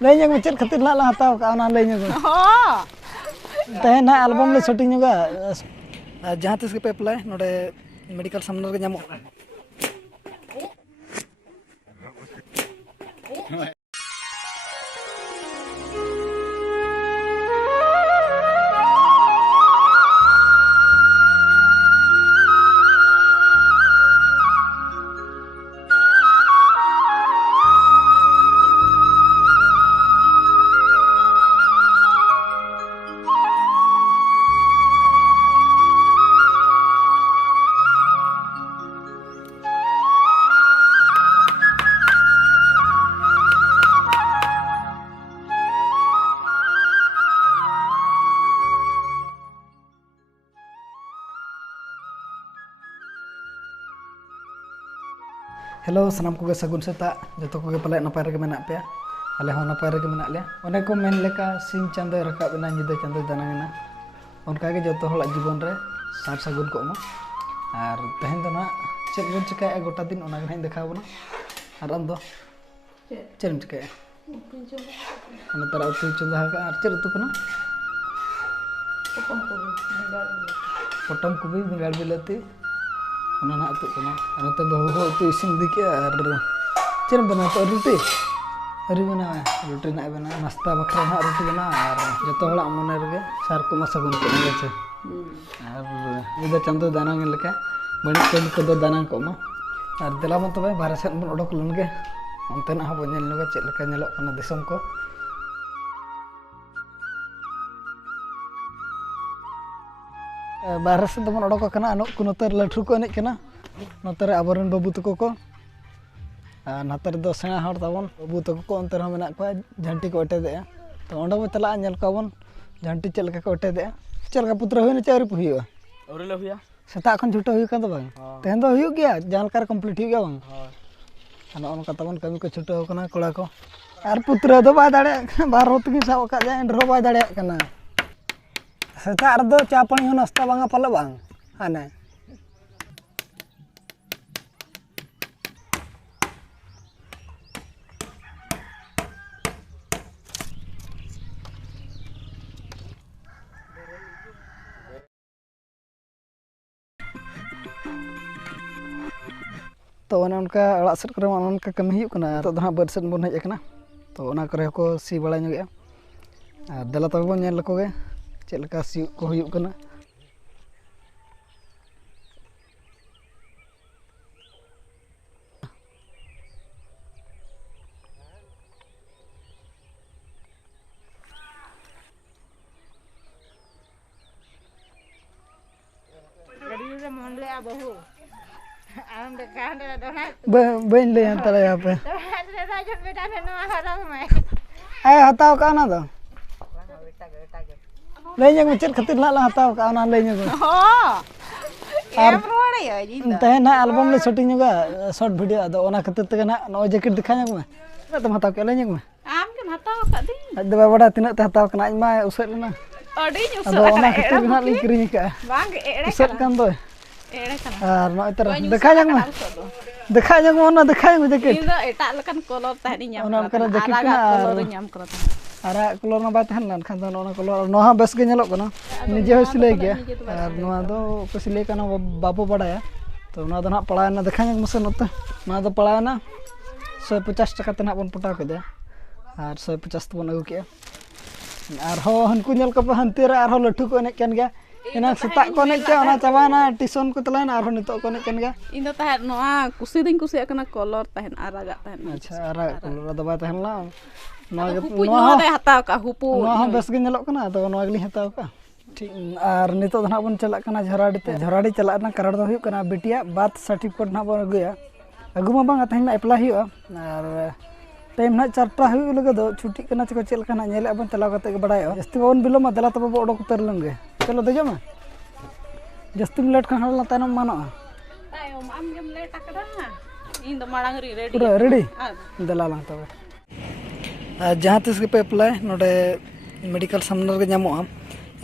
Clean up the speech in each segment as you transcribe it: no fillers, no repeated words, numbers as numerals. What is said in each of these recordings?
lay nya macet khatir la hataw ka ona lay nya go tehen na album le shooting juga jahan tis ke pe apply node medical seminar ke nyamok Hello, sanam ko sagun seta joto ko pala napay rege menak pe ale ho napay rege menak le one ko men leka sing chando rakab na nyida chando danangena onka ge joto hola jibon re sar sagun ko ma ar tehen do na chet gun chikai gota din ona ge dekha bona ar am do chet chikai ana tara utu chunda ka ar chet utu kana potong kubi bengal bilati ona na atu kana anate bahu ho tu isin dike ar chen bana to ruti bana nasta bakra na ruti bana ar joto hola mone rege sar ko masagun ko ngeche ar ida chando danang leka bani ken ko do danang ko ma ar dela mon tobe barasen bon odok lun ge onte na habo nyel nuga chet leka nyelok kana disom ko बारह से तमन ओडक कना अनु को नतर लठु को एनेज कना नतर आबरन बाबू तको को नतर दो सेना हर तबन बाबू तको को अंतर हम मेना को झंटी को अटे दे तो ओंडा बो चला नेल कोबन झंटी चल का को अटे दे चल का पुत्र होइना चारि पु हुइयो औरे ले हुइया सेता खन झुटो हुइ कन बang तेन दो हुइयो गया जानकार कंप्लीट हुइ गया बang अन अन का तबन कमी को छुटो कना कोड़ा को आर पुत्र दो बा दाड़े बार होत की साव का जाय एंड्रो बा दाड़े कना सेता अर्दो चापणी हो नाश्ता बांगा पले बांग हाने तो उनका अड़ा सेट करे उनका कमी हुई कना तो दहा बर्ड सेट बन हेज कना तो उना करे को सी बड़ा ᱧᱚᱜᱮ आ दला तब बन नेल को गे चेल का सी को हुई कना बन ले अंतर यहाँ पे हताव का ना तो ले ᱧ चेक खातिर ला हताव का ना ले ᱧ तहन ना एल्बम ले शूटिंग ᱧᱚᱜᱟ शॉर्ट वीडियो अदो ओना खातिर तक ना नो जैकेट दिखा ᱧ में तुम हताव के ले ᱧ में आम के हताव का दी अद बड़ा तिना ते हताव कना मा उसे लेना अडी उसे अदो ओना खातिर ना ले किरिኝ का बांग एड़े उसे कान दो एड़े कना और नो इतर दिखा ᱧ में ओना दिखा ᱧ में जैकेट इन दो एटा लकन कलर तहनी ᱧाम ओना करा जैकेट ना कलर ᱧाम करा आरा कलर ना बाय तहन खान दो ओना कलर नो हा बस के ñelok कना निजे हो सिले गया और नोआ दो को सिले कना बाबू बड़ाया तो ना दो ना पड़ा ना देखा ᱧ मसे नते ना दो पड़ा ना 150 टका तना बन पटा के दे और 150 बन अगु के और हो हनको ñel का हंती रे और लठु को ने केन गया एना सता को ने के ओना चाबाना टिशन को तलाना और नितो को ने केन गया इन दो तहन नोआ कुसी दिन कुसी कना कलर तहन आरागा तहन अच्छा आरा कलर दो बाय तहन ला नोआ दे हताव का हुपु नोआ बेस गे ñelok kana तो नोआ गली हताव का ठीक और नितो ना बन चला कना झराडी ते झराडी चला ना कारण दो हुयो कना बेटिया बात सर्टिफिकेट ना बन गया अगु मा बांगा तहन अप्लाई हुयो और टाइम ना 4टा हुयो लगे दो छुट्टी कना चको चेल कना ñele बन चला कते बड़ायो जस्ती बन बिलोमा दला तब ओडो उतर लंगे चलो दे जमा जस्ती लेट का हला तनम मानो तायम आम गेम लेट आकड़ा इन दो मांग रेडी पूरा रेडी दला ला तब जहाँ तिस पे अप्लाई नोडे मेडिकल सेमिनार के नामो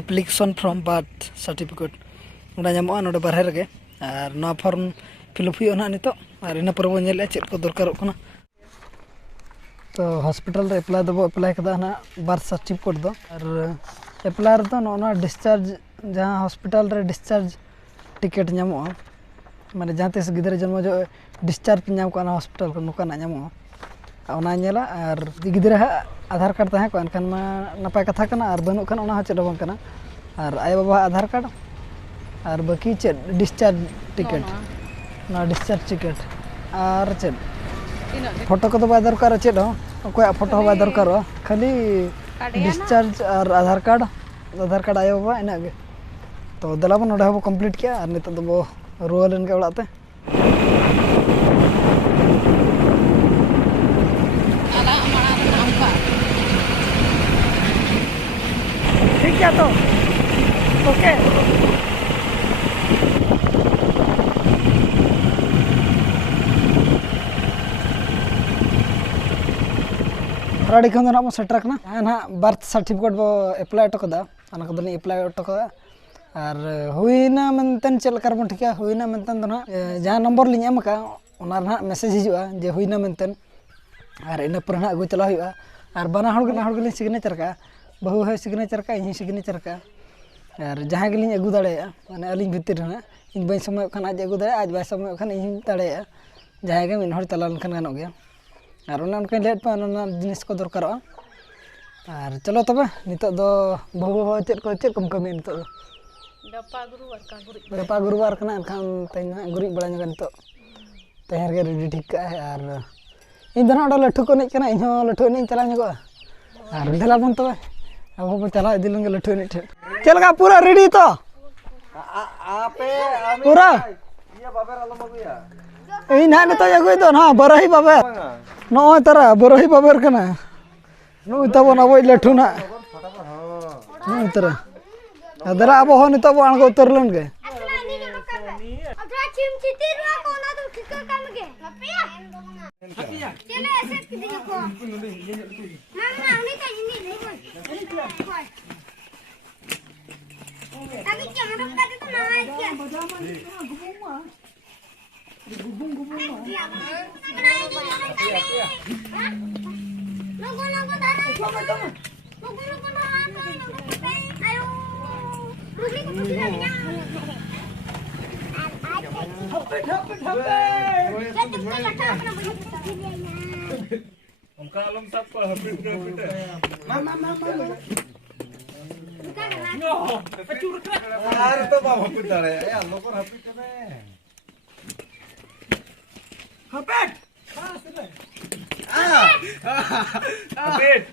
एप्लीकेशन फ्रॉम बर्थ सर्टिफिकेट उड़ा नामो नोडे बाहर गे और ना फॉर्म फिलअप हुई ना नितो और इना पर बन चेक को दरकार तो हॉस्पिटल रे एप्लाई दबो एप्लाई कदा ना बर्थ सर्टिफिकेट दो और एप्लाई रे तो नोना डिस्चार्ज जहाँ हॉस्पिटल रे डिस्चार्ज टिकट नामो माने जहाँ तीस गिदरे जन्म जो डिस्चार्ज पे नाम को हॉस्पिटल को नुका ना नामो और गिदरे आधार कार्ड तहे को एनखान मा नपाय कथा कना और बनू खान ओना चेद बांग कना और आय बाबा आधार कार्ड और बाकी चेद डिस्चार्ज टिकट ना डिस्चार्ज टिकट और चेद फोटो को तो बाय दरकार चेद हो कोई फोटो हो बाय दरकार खाली डिस्चार्ज और आधार कार्ड आय बाबा इना गे तो दला बन नोडे हो कंप्लीट किया और नित दो रुआ लेन के ओड़ाते ठीक है तो ओके राडी खन ना सेटर करना ना बर्थ सर्टिफिकेट बो अप्लाई टकदा अना को दनी अप्लाई टकदा और हुईना मेंतन चल कर बन ठीक है हुईना मेंतन तो ना जहां नंबर लिंग एम का ओना ना मैसेज हिजुआ जे हुईना मेंतन और इन पर ना अगु चला हुआ और बना हड़ के सिग्नेचर का बहु है सिग्नेचर का इन सिग्नेचर का और जहां के लिंग अगु दाड़े माने अलिंग भितर ना इन बई समय खान आज अगु दाड़े आज बाय समय खान इन दाड़े जहां के मिन हड़ चला लखन गानो गया और उनका लेट पे जिनिस को दरकार और चलो तब नित दो बहु चेक कम कमी नित गपा गुरुवार कना एनखान तेन गुरी बड़ा नित तेहर के रेडी ठीक का है और इन दो ना लठू को नहीं कना इन लठू नहीं चला नको और देला बन तब अब बो चला इदी लंगे लठू नहीं ठे चलगा पूरा रेडी तो आपे पूरा ये बाबर आलो मगुया इन ना तो अगुई दो ना बरही बाबर नो तारा बरही बाबर कना नु तब ना वो लठू ना नु तारा अदरा अब हो नितो बो अणगो उतर लन के अदरा चिम चिती रुआ को ना तो ठीक काम के हपिया चले ऐसे किदी को मामा उनी का इनी नहीं कोई अभी क्या हम का तो ना है क्या लोगों दाना आयो रुली को पूछ लिया उनका आलम सब को हपिट मामा नो अचूर का अरे तो बाबा हपिट डाले यार लोग हपिट करे हपिट हां सुन हपिट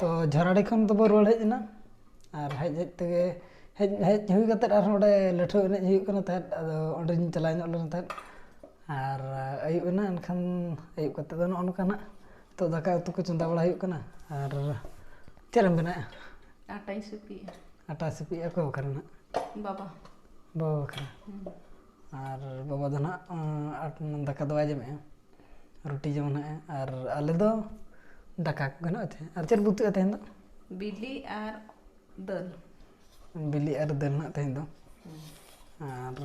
तो झराड़ी खन तो रुआड़ हेजना और हेज हेज तेगे हेज हेज हुई कतेद आर नोडे लठो एनेज हुई कना तहत अदो ओंडे चला ᱧᱚᱜ ᱞᱮᱱᱟ तहत और अयुब एना एनखान अयुब कते दो नो नोकाना तो दाका उतु को चंदा बड़ा हुई कना और चेरम बनाया आटा सिपी आटा सिपी को करना बाबा बाबा करना और बाबा दो ना दाका दो आजमे रोटी जमन है और आले दो दाका गनो थे और चेर बुतु थे दो बिली और दल बिली और दल ना थे दो और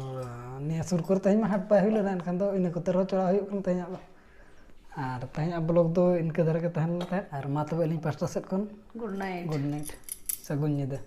निया सुर कर तहें हाट पाए हुई लेना एनखान दो इन कोते रो चढ़ा हुई कन तहें और तहें ब्लॉग दो इनके धरे के तहन और मा तबे अलिं पास्टा सेट खन गुड नाइट सगुन निदा।